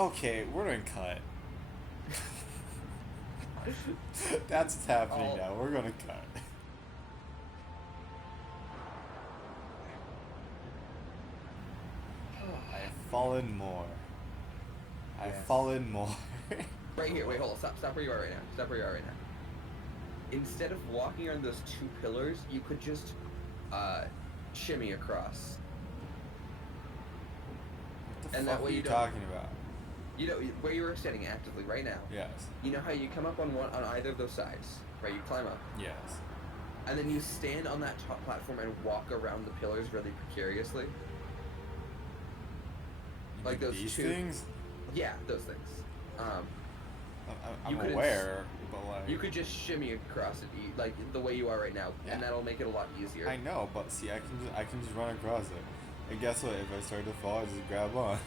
Okay, we're gonna cut. That's what's happening now. We're gonna cut. I have fallen more. I've fallen more. Right here. Wait, hold on. Stop where you are right now. Stop where you are right now. Instead of walking around those two pillars, you could just shimmy across. What the And fuck that way are you you don't. talking about? You know where you are standing actively right now. Yes. You know how you come up on either of those sides, right? You climb up. Yes. And then you stand on that top platform and walk around the pillars really precariously. Like those these two things? Yeah, those things. I'm aware, but like you could just shimmy across it, like the way you are right now, and that'll make it a lot easier. I know, but see, I can just run across it. And guess what? If I start to fall, I just grab on.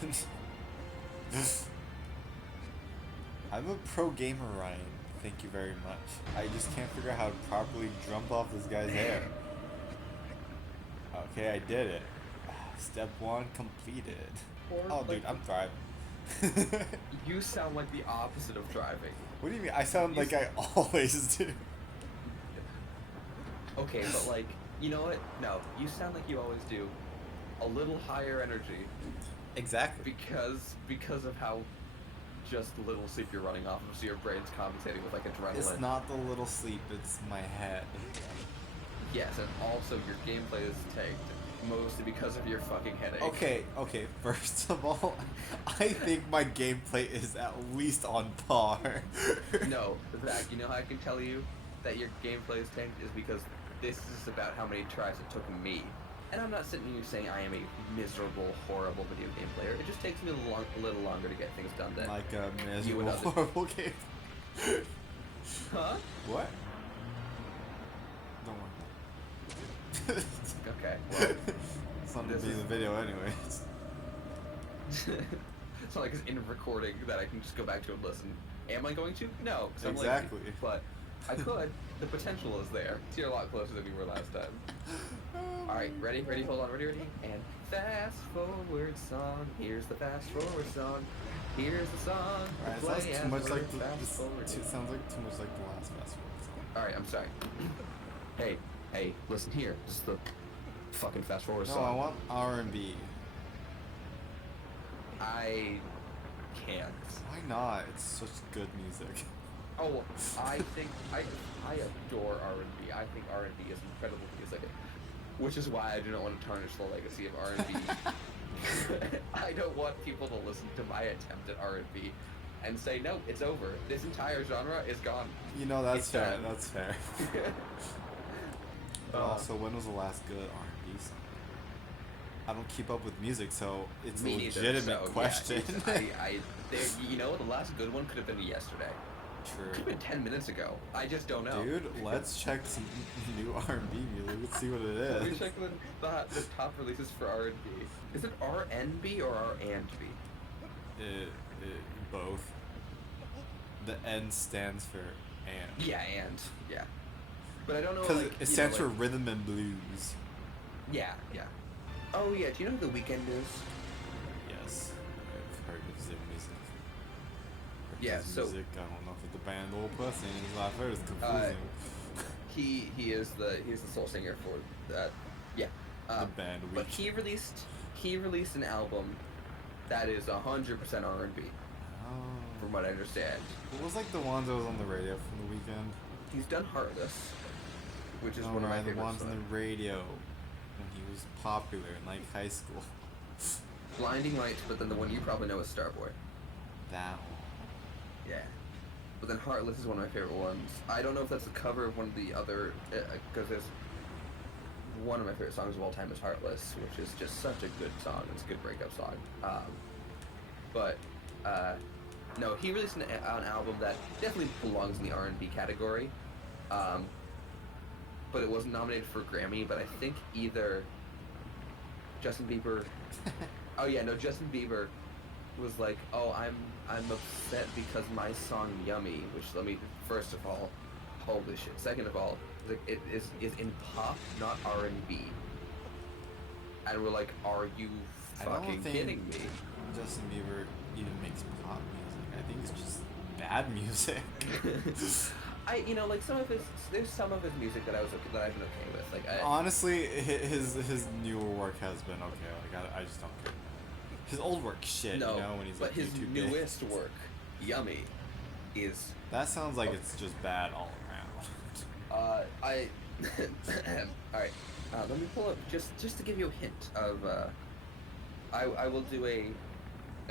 I'm a pro gamer, Ryan. Thank you very much. I just can't figure out how to properly jump off this guy's hair. Okay, I did it. Step 1 completed. Oh, dude, I'm thriving. You sound like the opposite of driving. What do you mean? I sound like I always do. Okay, but like, you know what? No, you sound like you always do. A little higher energy. Exactly. Because of how just little sleep you're running off of, so your brain's compensating with like adrenaline. It's not the little sleep, it's my head. Yes, and also your gameplay is tanked. Mostly because of your fucking headache. Okay, first of all, I think my gameplay is at least on par. No, Zach, you know how I can tell you that your gameplay is tanked is because this is about how many tries it took me. And I'm not sitting here saying I am a miserable, horrible video game player. It just takes me a little longer to get things done than like a miserable, horrible game. Huh? What? Don't worry. Okay, well, it's not gonna be in the video anyways. It's not like it's in recording that I can just go back to and listen. Am I going to? No, because I'm exactly. lazy. But I could. The potential is there. So you're a lot closer than we were last time. Alright, ready? Hold on, ready? And fast forward song. Here's the fast forward song. Here's the song. Alright, it sounds too much like it sounds like too much like the last fast forward song. Alright, I'm sorry. Hey, listen here. This is the fucking fast forward song. No, I want R&B. I can't. Why not? It's such good music. Oh, I think I adore R&B. I think R&B is incredible music, which is why I do not want to tarnish the legacy of R&B. I don't want people to listen to my attempt at R&B and say, no, it's over. This entire genre is gone. You know, that's fair. That's fair. But also, when was the last good R&B song? I don't keep up with music, so it's a legitimate question. Yeah, you know, the last good one could have been yesterday. True. Could have been 10 minutes ago. I just don't know. Dude, let's check some new R&B music. Let's see what it is. Let me check the top releases for R&B. Is it R&B or R&B? Both. The N stands for and. Yeah, and. Yeah. But I don't know, because like, it stands for rhythm and blues. Yeah. Oh, yeah, do you know who The Weeknd is? Yes. I've heard of his music. Yeah, so... music, I don't know if it's a band or a person. I've heard it's confusing. He is the soul singer for that. Yeah. The band Weeknd. But he released an album that is 100% R&B. Oh. From what I understand. What was like the ones that was on the radio from The Weeknd? He's done Heartless, which is one of my favorite the ones on the radio when he was popular in like high school. Blinding Lights, but then the one you probably know is Starboy. That one. Yeah. But then Heartless is one of my favorite ones. I don't know if that's a cover of one of the other, because there's one of my favorite songs of all time is Heartless, which is just such a good song. It's a good breakup song. No, he released an album that definitely belongs in the R&B category. But it wasn't nominated for a Grammy, but I think either Justin Bieber... Justin Bieber was like, oh, I'm upset because my song Yummy, which, let me, first of all, holy shit. Second of all, it is in pop, not R&B. And we're like, are you fucking kidding me? Justin Bieber even makes pop bad music. Like there's some of his music that that I've been okay with. Like Honestly, his newer work has been okay. Like I just don't care. His old work shit, no, you know, when he's but like his YouTube newest days. work, Yummy, is That sounds like it's just bad all around. I all right. Let me pull up just to give you a hint of I will do an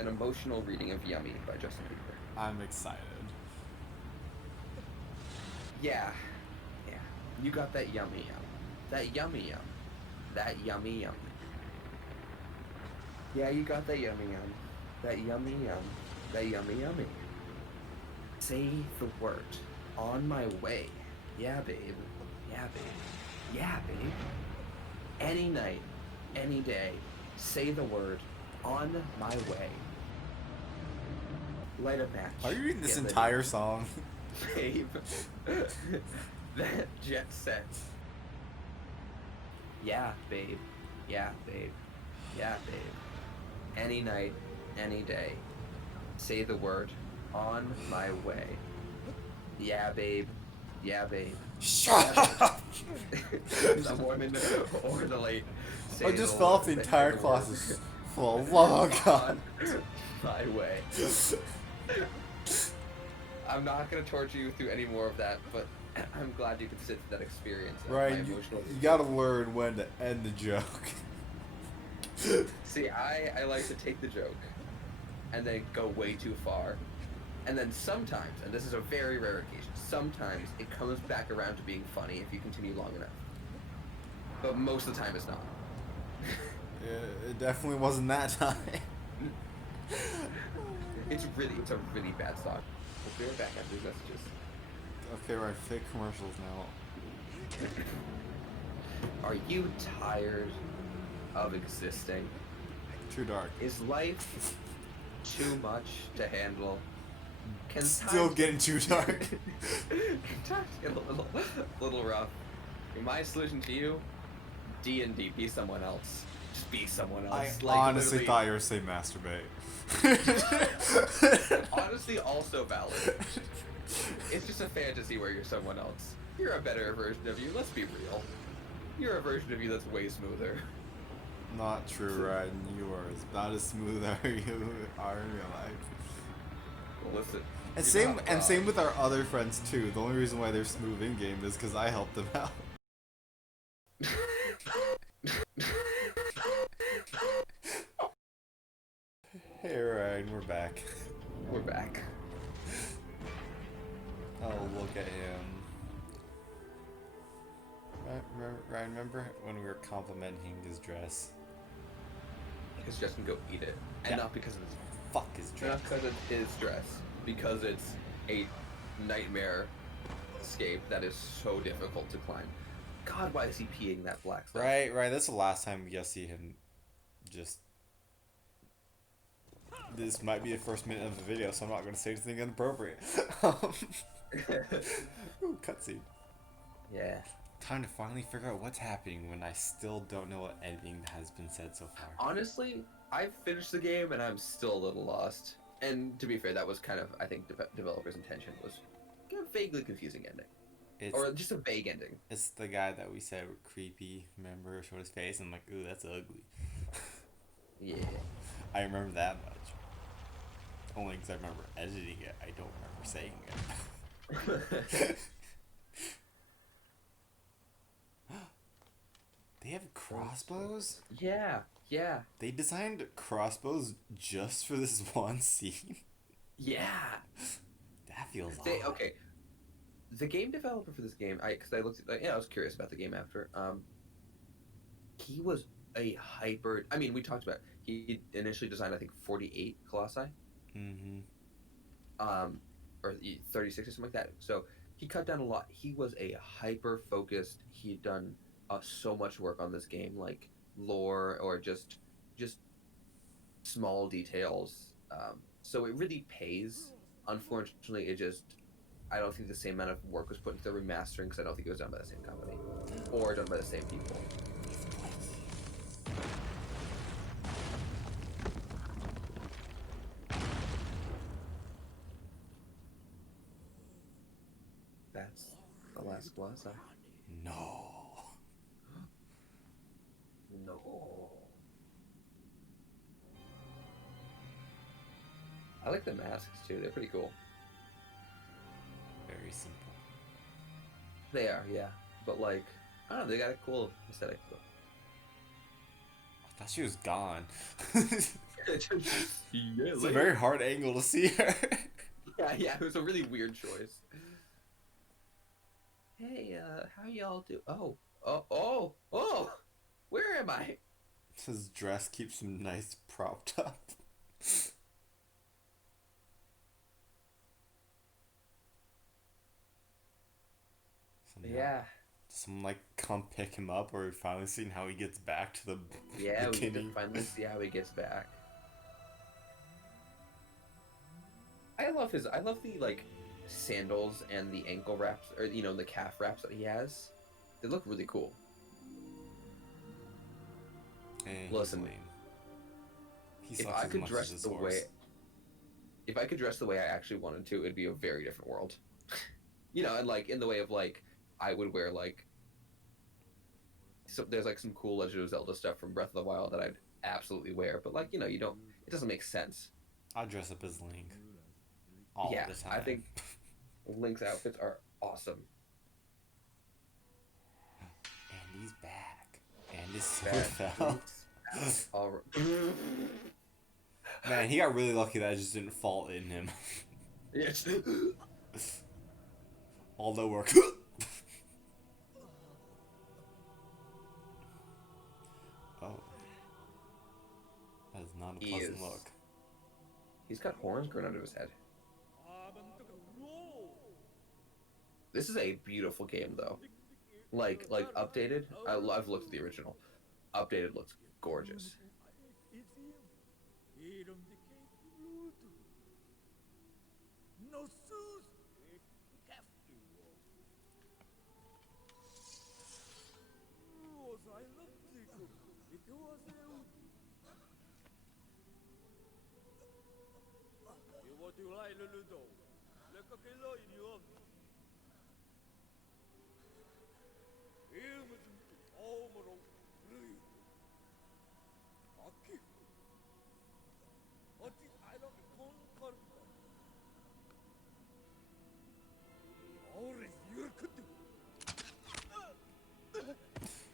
emotional reading of Yummy by Justin Bieber. I'm excited. Yeah. Yeah. You got that yummy yum. That yummy yum. That yummy yum. Yeah, you got that yummy yum. That yummy yum. That yummy yummy. Say the word. On my way. Yeah, babe. Yeah, babe. Yeah, babe. Any night, any day, say the word. On my way. Light a match. Are you reading this Get entire ready. song? Babe. That jet set. Yeah, babe. Yeah, babe. Yeah, babe. Any night, any day. Say the word. On my way. Yeah, babe. Yeah, babe. Shut up! The woman or the late. I just fell off the entire Colossus for a long time. My way. I'm not gonna torture you through any more of that, but I'm glad you could sit through that experience. Ryan, you gotta learn when to end the joke. See, I like to take the joke and then go way too far. And then sometimes, and this is a very rare occasion, sometimes it comes back around to being funny if you continue long enough. But most of the time it's not. Yeah, it definitely wasn't that time. It's a really bad song. We'll be right back after these messages. Okay, right, fake commercials now. Are you tired of existing? Too dark. Is life too much to handle? Can Still times getting too dark. Can times get a little rough? My solution to you, D&D, be someone else. Just be someone else. I honestly thought you were saying masturbate. Honestly, also valid. It's just a fantasy where you're someone else. You're a better version of you, let's be real. You're a version of you that's way smoother. Not true, Ryan. You are about as smooth as you are in real life. Well, listen. And same with our other friends too. The only reason why they're smooth in game is because I helped them out. Hey Ryan, we're back. We're back. Oh, look at him. Ryan, remember when we were complimenting his dress? Because Justin go eat it. And Yeah. not because of his Fuck his dress. Not because it's his dress. Because it's a nightmare escape that is so difficult to climb. God, why is he peeing that black stuff? Right. That's the last time we see him just... This might be the first minute of the video, so I'm not going to say anything inappropriate. Ooh, cutscene. Yeah. Time to finally figure out what's happening when I still don't know what anything has been said so far. Honestly, I've finished the game and I'm still a little lost. And to be fair, that was kind of, I think, developers' intention was a vaguely confusing ending. Or just a vague ending. It's the guy that we said were creepy, remember, showed his face, and I'm like, ooh, that's ugly. Yeah. I remember that much. Only because I remember editing it, I don't remember saying it. They have crossbows? Yeah. They designed crossbows just for this one scene? Yeah. That feels odd. Okay. The game developer for this game, I looked at, I was curious about the game after. He was a hyper. I mean, we talked about he initially designed, I think, 48 Colossi. Mm-hmm. Or 36 or something like that. So he cut down a lot. He was a hyper focused. He'd done so much work on this game, like lore or just small details. So it really pays. Unfortunately, I don't think the same amount of work was put into the remastering because I don't think it was done by the same company or done by the same people. Colossus, Colossus. No. No. I like the masks too. They're pretty cool. Very simple. They are, yeah. But like, I don't know, they got a cool aesthetic. I thought she was gone. Yeah, It's a very later. hard angle to see her. Yeah, yeah. It was a really weird choice. Hey, how y'all do? Oh, oh, oh, oh! Where am I? His dress keeps him nice propped up. Somehow. Yeah, Someone like come pick him up, or we finally seen how he gets back to the yeah. We get to beginning. finally see how he gets back. I love his. I love the like sandals and the ankle wraps, or the calf wraps that he has. They look really cool. And he's Listen, lame. He if sucks I as could much as dress his the way horse. if I could dress the way I actually wanted to, it'd be a very different world. And like in the way of like I would wear like so there's like some cool Legend of Zelda stuff from Breath of the Wild that I'd absolutely wear, but like you don't it doesn't make sense. I dress up as Link all Yeah, the I time. think Link's outfits are awesome. And he's back. And his sword Bad. fell. All right. Man, he got really lucky that it just didn't fall in him. Yes. All the work. Oh, that is not a He pleasant is. look. He's got horns growing out of his head. This is a beautiful game, though. Like updated. I've looked at the original. Updated looks gorgeous.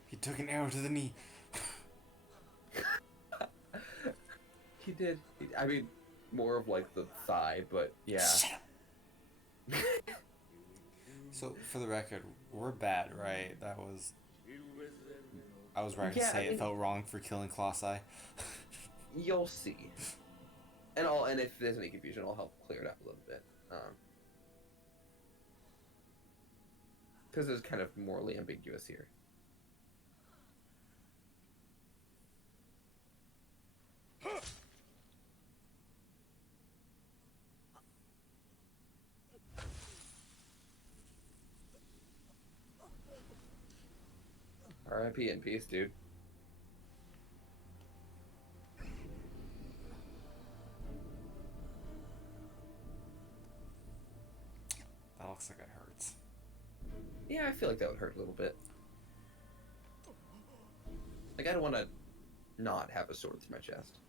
He took an arrow to the knee. He did. I mean, more of like the thigh, but yeah. Shut up. So, for the record, we're bad, right? I was right to Yeah, I say it mean, felt wrong for killing Colossi. you'll see. And if there's any confusion, I'll help clear it up a little bit. Because it's kind of morally ambiguous here. R.I.P. in peace, dude. That looks like it hurts. Yeah, I feel like that would hurt a little bit. Like, I don't want to not have a sword through my chest.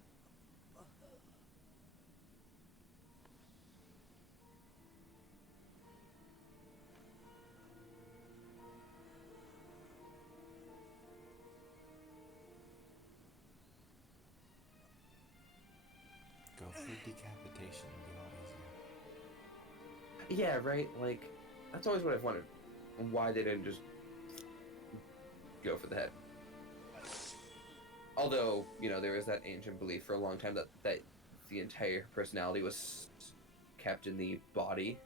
Go for decapitation and get all easier. Yeah, right? Like, that's always what I've wondered. Why they didn't just go for the head. Although, there is that ancient belief for a long time that the entire personality was kept in the body,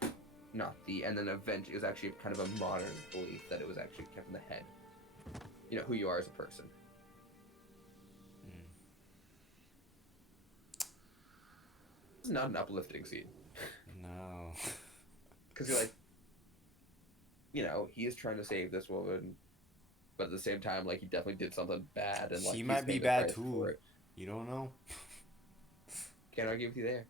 not the... And then eventually, it was actually kind of a modern belief that it was actually kept in the head. Who you are as a person. It's not an uplifting scene. No. Because you're like, he is trying to save this woman, but at the same time, like, he definitely did something bad, and like She he's might be paying the bad price too. for it. You don't know. Can't argue with you there.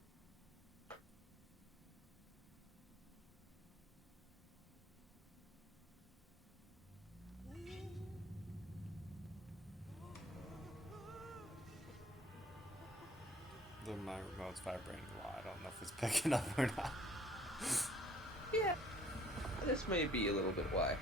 My remote's vibrating a lot. I don't know if it's picking up or not. Yeah, this may be a little bit why.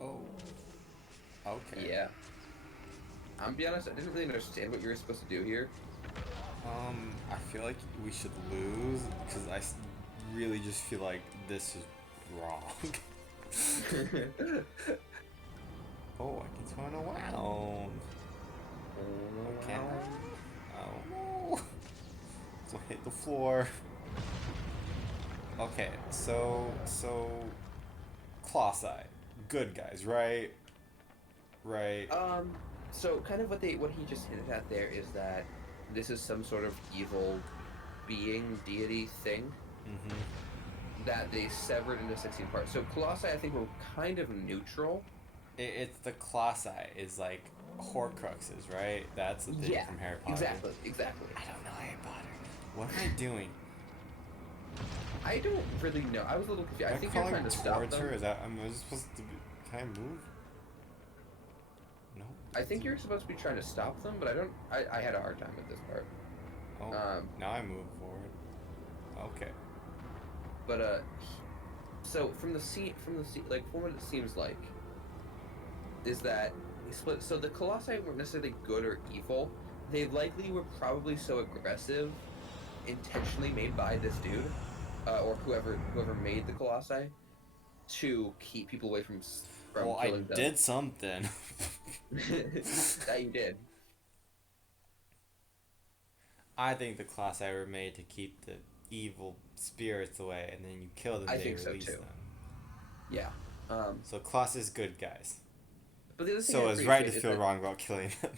Oh. Okay. Yeah. I'm be honest, I didn't really understand what you were supposed to do here. I feel like we should lose because really just feel like this is wrong. Oh, I can turn around. Okay. Oh. So hit the floor. Okay, so Colossi, good guys, right? Right. So kind of what he just hinted at there is that this is some sort of evil being, deity thing Mm-hmm. that they severed into 16 parts. So Colossi, I think, were kind of neutral. It's the Colossi is like Horcruxes, right? That's the thing Yeah, from Harry Potter. exactly. I don't know Harry Potter. What am I doing? I don't really know. I was a little confused. I think you're trying to stop towards them. her? Is that am I supposed to be? Can I move? No. I think you're supposed to be trying to stop them, but I don't. I had a hard time with this part. Oh, now I move forward. Okay. But so from like from what it seems like, is that he split. So the Colossi weren't necessarily good or evil. They likely were probably so aggressive, intentionally made by this dude, or whoever made the Colossi, to keep people away from Well, I killing them. did something. That you did. I think the Colossi were made to keep the evil spirits away, and then you kill them. I They think so release too. them. Yeah. So Colossus is good guys. But the other thing So I it's right to appreciate is feel that- wrong about killing them.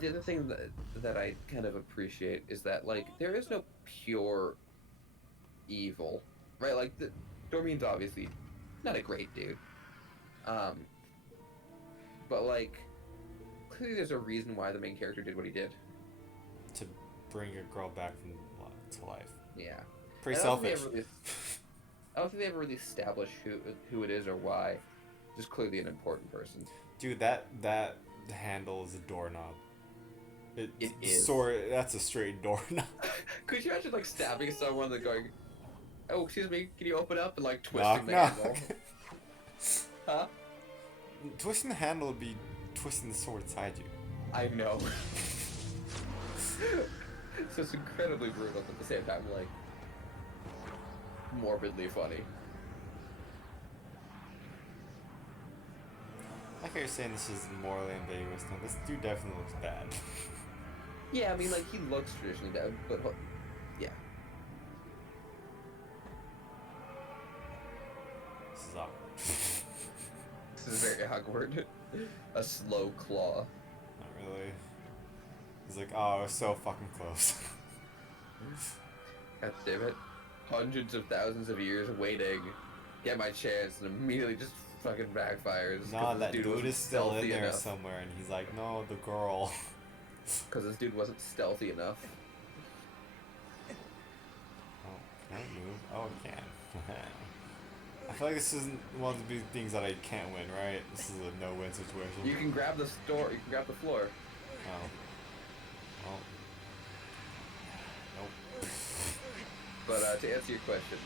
The other thing that I kind of appreciate is that like there is no pure evil, right? Like Dormion's obviously not a great dude, but like clearly there's a reason why the main character did what he did. To bring a girl back to life. Yeah, Pretty and selfish. I don't think they ever really established who it is or why. Just clearly an important person. Dude, that handle is a doorknob. It is. That's a straight doorknob. Could you imagine like stabbing someone and going, "Oh, excuse me, can you open up?" and like twisting the handle? Huh? Twisting the handle would be twisting the sword inside you. I know. So it's incredibly brutal, but at the same time, like, morbidly funny. Like how you're saying this is morally ambiguous. No, this dude definitely looks bad. Yeah, I mean, like, he looks traditionally dead, but yeah. This is awkward. This is very awkward. A slow claw. Not really. He's like, oh, we're so fucking close. God damn it. Hundreds of thousands of years waiting. Get my chance, and immediately just fucking backfires. Nah, that dude is still in there enough. somewhere, and he's like, no, the girl. Because this dude wasn't stealthy enough. Oh, can I move? Oh, I can. I feel like this isn't one of the big things that I can't win, right? This is a no-win situation. You can grab the store. You can grab the floor. Oh. Oh. Nope. But to answer your question,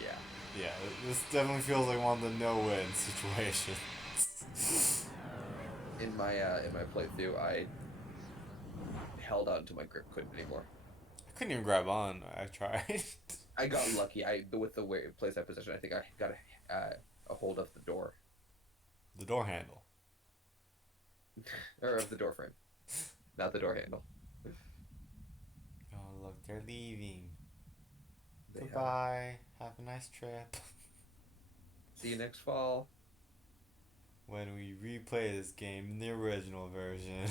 yeah. Yeah, this definitely feels like one of the no-win situations. In my playthrough, I held out until my grip couldn't anymore. I couldn't even grab on. I tried. I got lucky. I with the way place I position, I think I got a hold of the door The door handle. or of the door frame, not the door handle. Oh, look, they're leaving. They are. Goodbye. Have a nice trip. See you next fall. When we replay this game in the original version.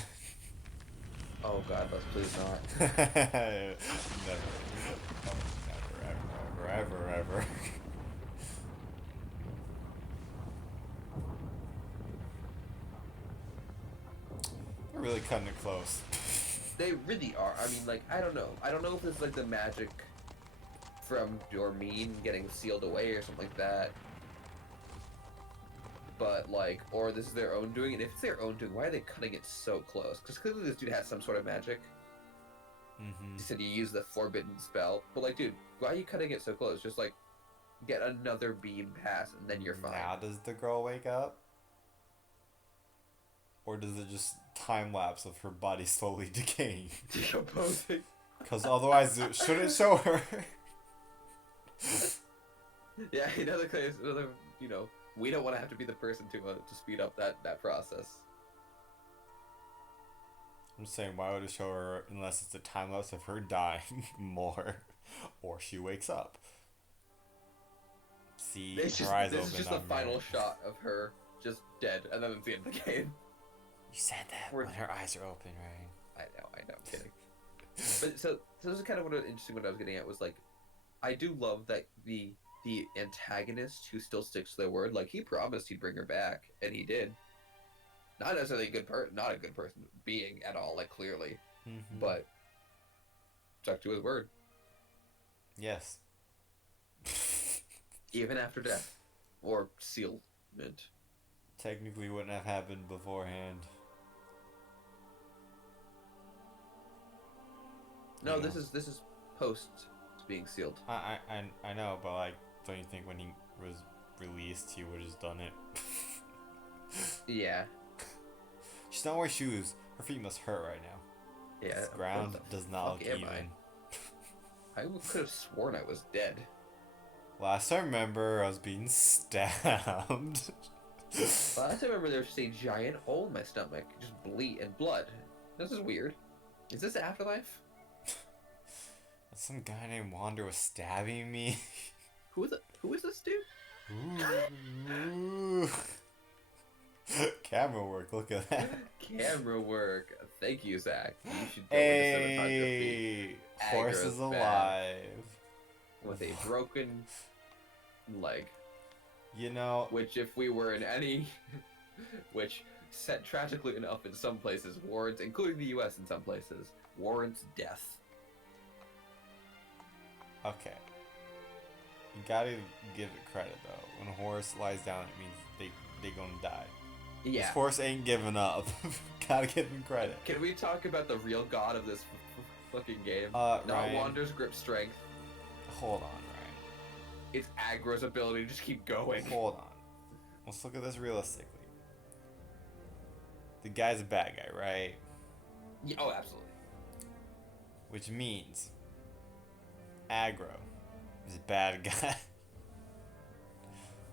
Oh God, let's please not. Never. Oh, never, ever. We're really cutting it close. They really are. I mean, like, I don't know. I don't know if it's like the magic from Dormeen getting sealed away or something like that. But like, or this is their own doing. And if it's their own doing, why are they cutting it so close? Because clearly this dude has some sort of magic. Mm-hmm. He said you use the forbidden spell, but like, dude, why are you cutting it so close? Just like, get another beam pass, and then you're fine. Now does the girl wake up? Or does it just time lapse of her body slowly decaying? Decomposing. Because otherwise it shouldn't show her. Yeah, another case, another, you know, we don't want to have to be the person to speed up that process. I'm saying, why would it show her unless it's a time lapse of her dying more, or she wakes up? See, This her eyes is open. just the on final her. shot of her just dead, and then it's the end of the game. You said that when her eyes are open, right? I know, I'm kidding. But so this is kind of what interesting. What I was getting at was like, I do love that the antagonist who still sticks to their word. Like he promised he'd bring her back, and he did. Not necessarily a good person, not a good person being at all, like clearly, but stuck to his word. Yes. Even after death, or sealment. Technically wouldn't have happened beforehand. No, You know? this is post being sealed. I know, but like, don't you think when he was released, he would have just done it? Yeah. She's not wearing shoes. Her feet must hurt right now. Yeah. This ground what the does not look fuck am even. I could have sworn I was dead. Last I remember, I was being stabbed. Last I remember, there was just a giant hole in my stomach, just bleed and blood. This is weird. Is this afterlife? Some guy named Wander was stabbing me. Who is this dude? Ooh. Camera work, look at that. Camera work. Thank you, Zach. You should go Hey, into cinematography. horse is Aggro's bad. alive. With a broken leg. You know, Which, if we were in any... which, set tragically enough in some places, warrants, including the US in some places, warrants death. okay. You gotta give it credit though. When a horse lies down, it means they gonna die. Yeah. This horse ain't giving up. Gotta give him credit. Can we talk about the real god of this fucking game? Not Ryan, Wander's grip strength. hold on, Ryan. It's Aggro's ability to just keep going. Hold on. Let's look at this realistically. The guy's a bad guy, right? Yeah, oh, absolutely. Which means Aggro is a bad guy.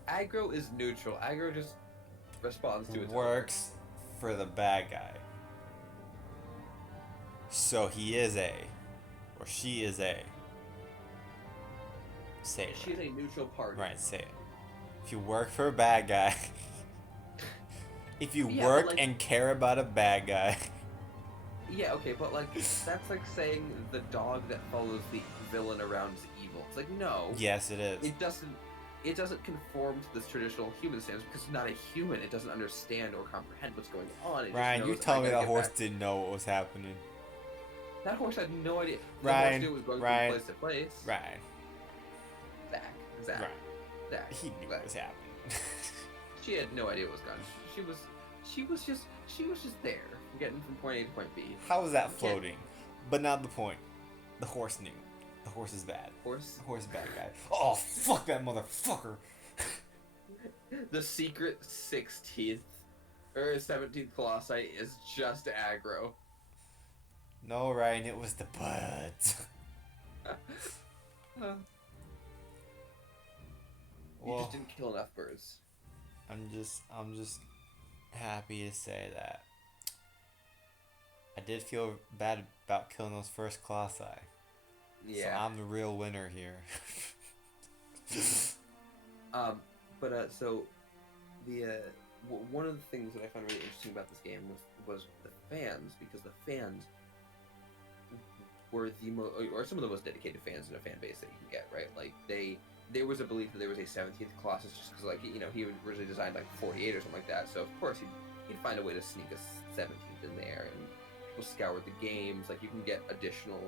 Aggro is neutral. Aggro just responds to its Works for the bad guy. So he is A. Or she is A. Say it. She's a neutral party. Right, say it. If you work for a bad guy, if you Yeah, work but, like- and care about a bad guy, Yeah, okay, but like that's like saying the dog that follows the villain around is evil. It's like no. yes, it is. It doesn't conform to this traditional human standards because it's not a human. It doesn't understand or comprehend what's going on. It Ryan, just you knows, tell "I me gotta that get horse back." didn't know what was happening. That horse had no idea. The Ryan, horse knew it was going Ryan, from place to place. Ryan, Zach. Ryan. He knew what was happening. She had no idea what was going on. She was just there, getting from point A to point B. How was that You can't- floating? But not the point. The horse knew. The horse is bad. Horse. The horse is bad guy. Oh, fuck that motherfucker. The secret 16th or 17th Colossi is just aggro. No, Ryan, it was the buds. You Well, just didn't kill enough birds. I'm just happy to say that I did feel bad about killing those first Colossi. So Yeah. I'm the real winner here. So the one of the things that I found really interesting about this game was the fans, because the fans were or some of the most dedicated fans in a fan base that you can get, right? Like there was a belief that there was a 17th Colossus just because, like, you know, he originally designed like 48 or something like that. So of course he'd find a way to sneak a 17th in there, and people scoured the games. Like you can get additional,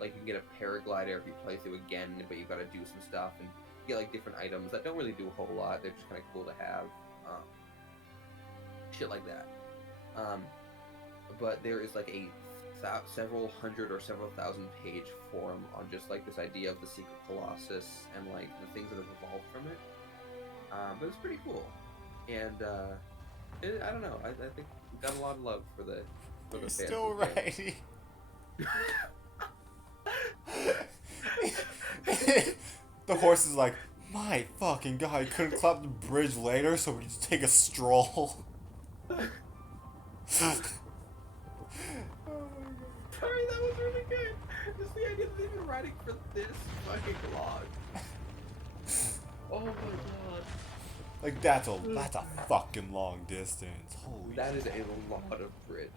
like you can get a paraglider if you play through again, but you've got to do some stuff, and you get like different items that don't really do a whole lot. They're just kind of cool to have, shit like that. But there is like a several hundred or several thousand page forum on just like this idea of the secret Colossus and like the things that have evolved from it. But it's pretty cool, and I don't know. I think we got a lot of love for the You're fans still of the game. right. The horse is like, my fucking god, I couldn't climb the bridge later, so we just take a stroll. Sorry, that was really good. Just the idea that they've been writing for this fucking long. Oh my god. Like that's a fucking long distance. Holy That is shit. a lot of bridge.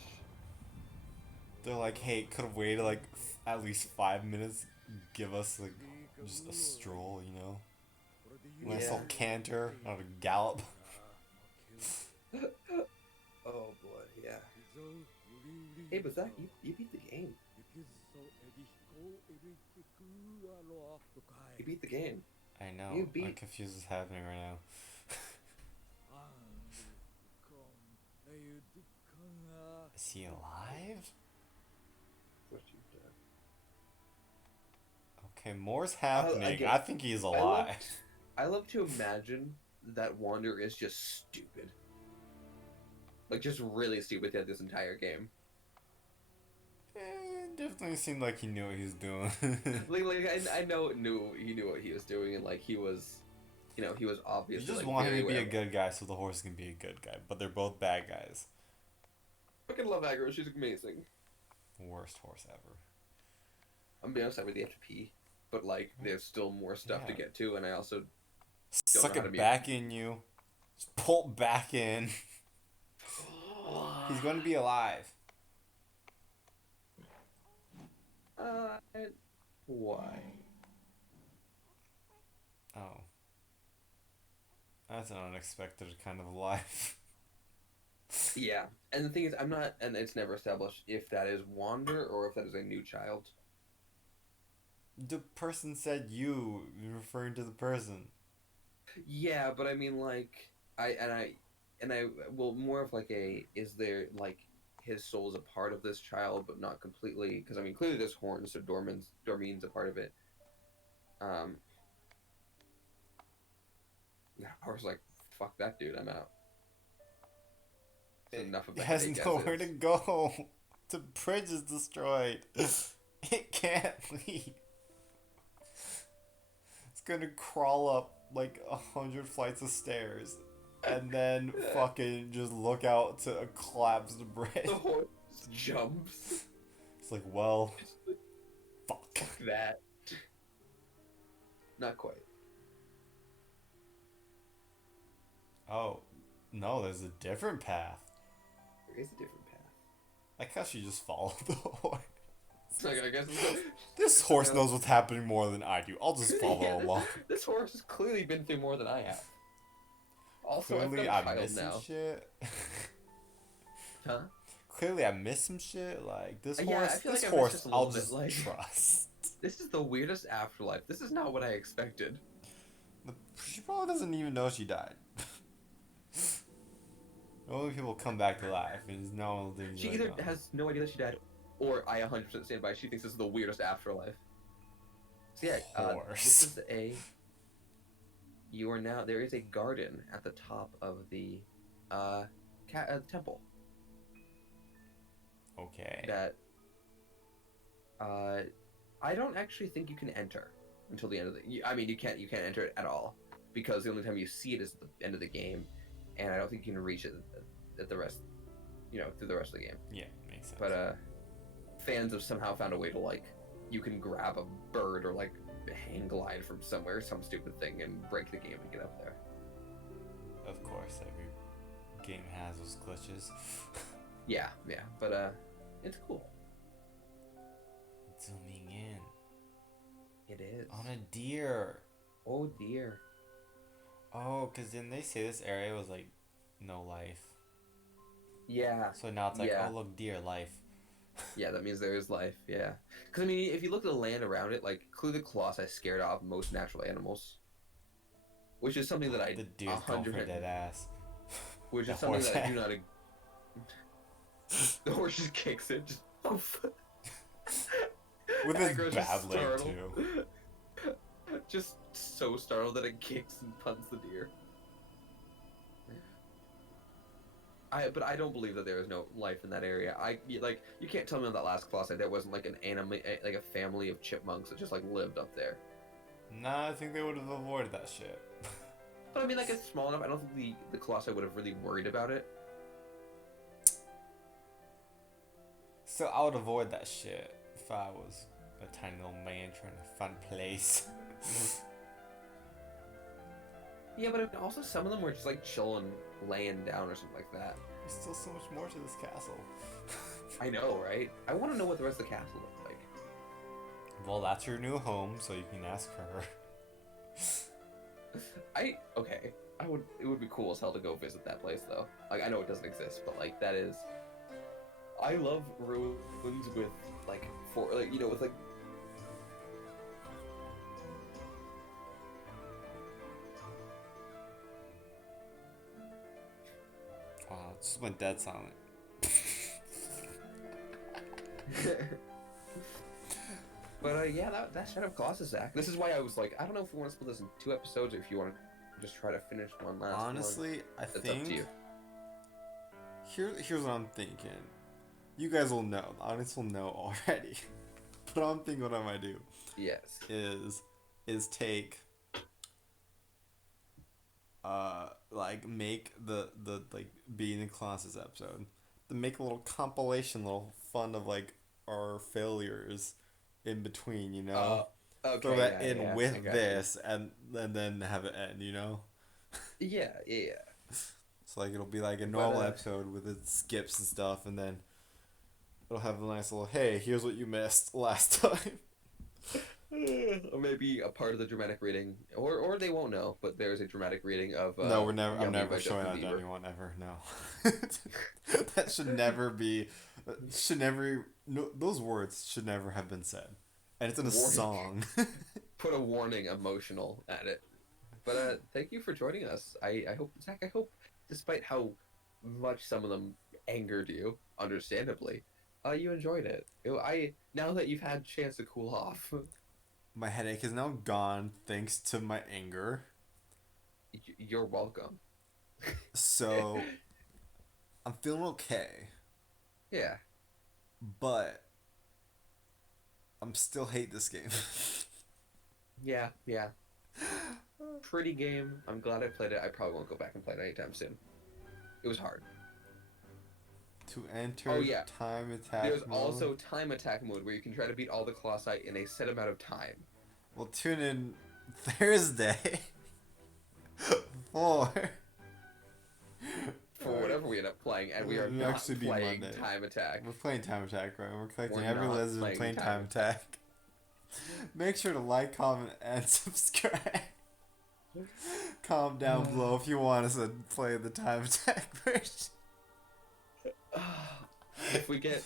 They're like, hey, could have waited like at least 5 minutes. Give us like just a stroll, you know. Nice Yeah. little canter, not a gallop. Oh boy, yeah. Hey, but Zach, you beat the game. You beat the game. I know. You beat- I'm confused what's happening right now. Is he alive? What you've done. Okay, more's happening. again, I think he's alive. I love to imagine that Wander is just stupid. Like, just really stupid throughout this entire game. It definitely seemed like he knew what he was doing. I know he knew what he was doing, and like he was, you know, he was You obviously just like, want him very to be a aware. good guy so the horse can be a good guy, but they're both bad guys. I fucking love Aggro. She's amazing. Worst horse ever. I'm being honest, I really have to pee, but like, there's still more stuff to Yeah. get to, and I also Suck know how to it be- back in you. Just pull it back in. He's going to be alive. Why? Oh. That's an unexpected kind of life. Yeah, and the thing is, I'm not, and it's never established if that is Wander or if that is a new child. The person said you, you're referring to the person. Yeah, but I mean, like, I well, more of like is there like his soul is a part of this child, but not completely, because I mean, clearly there's horns, so Dormeen's a part of it. I was like, fuck that dude, I'm out. Enough of It the has headache as nowhere is. to go. The bridge is destroyed. It can't leave. It's gonna crawl up like 100 flights of stairs and then fucking just look out to a collapsed bridge. The horse jumps. It's like, well, fuck. That. Not quite. Oh, no, there's a different path. There is a different path. Like how she just followed the horse. Like, I guess This horse knows what's happening more than I do. I'll just follow Yeah, along. This horse has clearly been through more than I have. Also, Clearly, I've got a I child missed some now. shit. Huh? Clearly, I missed some shit. Like this Yeah, I horse, feel this like I missed horse, just a I'll little bit, just like- trust. This is the weirdest afterlife. This is not what I expected. She probably doesn't even know she died. Only people come back to life, and there's no things. She like, either no. has no idea that she died, or I 100% stand by. She thinks this is the weirdest afterlife. So yeah, this Horse. is a. You are now. There is a garden at the top of the, uh, temple Okay. that uh, I don't actually think you can enter until the end of the. I mean, you can't enter it at all because the only time you see it is at the end of the game, and I don't think you can reach it at the rest. Through the rest of the game. Yeah, makes sense. But fans have somehow found a way to like, you can grab a bird or like hang glide from somewhere, some stupid thing, and break the game to get up there. Of course, every game has those glitches. Yeah, yeah, but it's cool. Zooming in It is. on a deer. Oh dear. Oh, because didn't they say this area was like no life? Yeah, So now it's like, yeah, oh look, deer life. yeah. That means there is life. Yeah, because I mean, if you look at the land around it, like clearly the Colossus scared off most natural animals, which is something that I The a deer's going for hundred, dead ass. which The is something horse. that I do not. The horse just kicks it. Just poof. With his Aggro's bad just leg startled. too. Just so startled that it kicks and punts the deer. But I don't believe that there is no life in that area. You can't tell me on that last class that there wasn't like an anime, like a family of chipmunks that just like lived up there. Nah, I think they would have avoided that shit. But I mean, like it's small enough. I don't think the Colossi would have really worried about it. So I would avoid that shit if I was a tiny little man trying to find a place. Yeah, but also some of them were just like chilling, laying down or something like that. There's still so much more to this castle. I know, right? I want to know what the rest of the castle looked like. Well, that's your new home, so you can ask her. Okay. It would be cool as hell to go visit that place though. Like I know it doesn't exist, but like that is. I love ruins with like with like. Wow, it just went dead silent. But yeah, that Shadow of Colossus act. This is why I was like, I don't know if we want to split this in 2 episodes or if you want to just try to finish one last one. Honestly, I That's think. up to you. Here's what I'm thinking. You guys will know. The audience will know already. But I'm thinking what I might do Yes. is take like make the like being in classes episode, to make a little compilation, little fun of like our failures in between, Okay. throw that Yeah, in yeah, I with got this and then have it end, you. Yeah, yeah. so like it'll be like a But, normal episode with its skips and stuff, and then it'll have a nice little, hey, here's what you missed last time. Or maybe a part of the dramatic reading, or they won't know, but there's a dramatic reading of. No, I'm Yummy never by showing that Justin to Bieber. anyone ever. No, that should never be. Should never. No, those words should never have been said, and it's in a Warning. song. Put a warning emotional at it. But thank you for joining us. I hope, Zach. I hope, despite how much some of them angered you, understandably, you enjoyed it. Now that you've had a chance to cool off. My headache is now gone thanks to my anger. You're welcome. So I'm feeling okay, Yeah. but I'm still hate this game. Yeah. Yeah. Pretty game. I'm glad I played it. I probably won't go back and play it anytime soon. It was hard. To enter Oh, yeah. time attack There's mode. also time attack mode where you can try to beat all the Colossi in a set amount of time. Well, tune in Thursday for Whatever we end up playing, and we are It'll not actually be playing Monday. Time Attack. We're playing time attack, right? We're collecting We're every not lizard and playing playing Time time attack. Make sure to like, comment, and subscribe. Comment down below if you want us to play the time attack version. If we get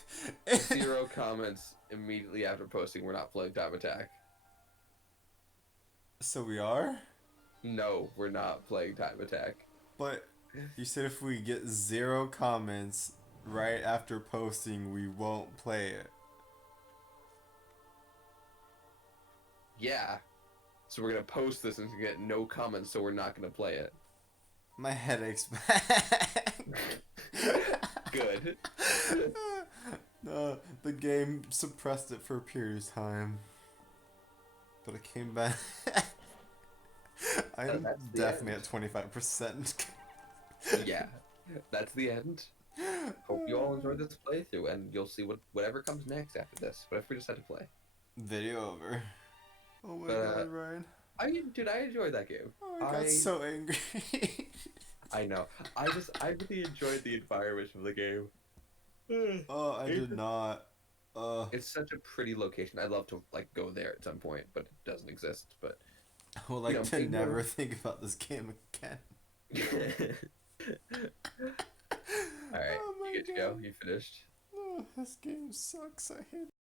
0 comments immediately after posting, we're not playing Time Attack. So we are? No, we're not playing Time Attack. But you said if we get 0 comments right after posting, we won't play it. Yeah. So we're gonna post this and get no comments, so we're not gonna play it. My headache's back. Good. The game suppressed it for a period of time, but it came back. I'm That's the definitely end. at 25%. Yeah, that's the end. Hope you all enjoyed this playthrough, and you'll see whatever comes next after this. Whatever we decide to play. Video over. Oh my But god, Ryan. I enjoyed that game. Oh, I got I so angry. I know. I really enjoyed the environment of the game. Oh, I It's did not. it's such a pretty location. I'd love to like go there at some point, but it doesn't exist. But I would you like know, to ignore. never think about this game again. All right, Oh you my get to go. god. You finished. Oh, this game sucks. I hate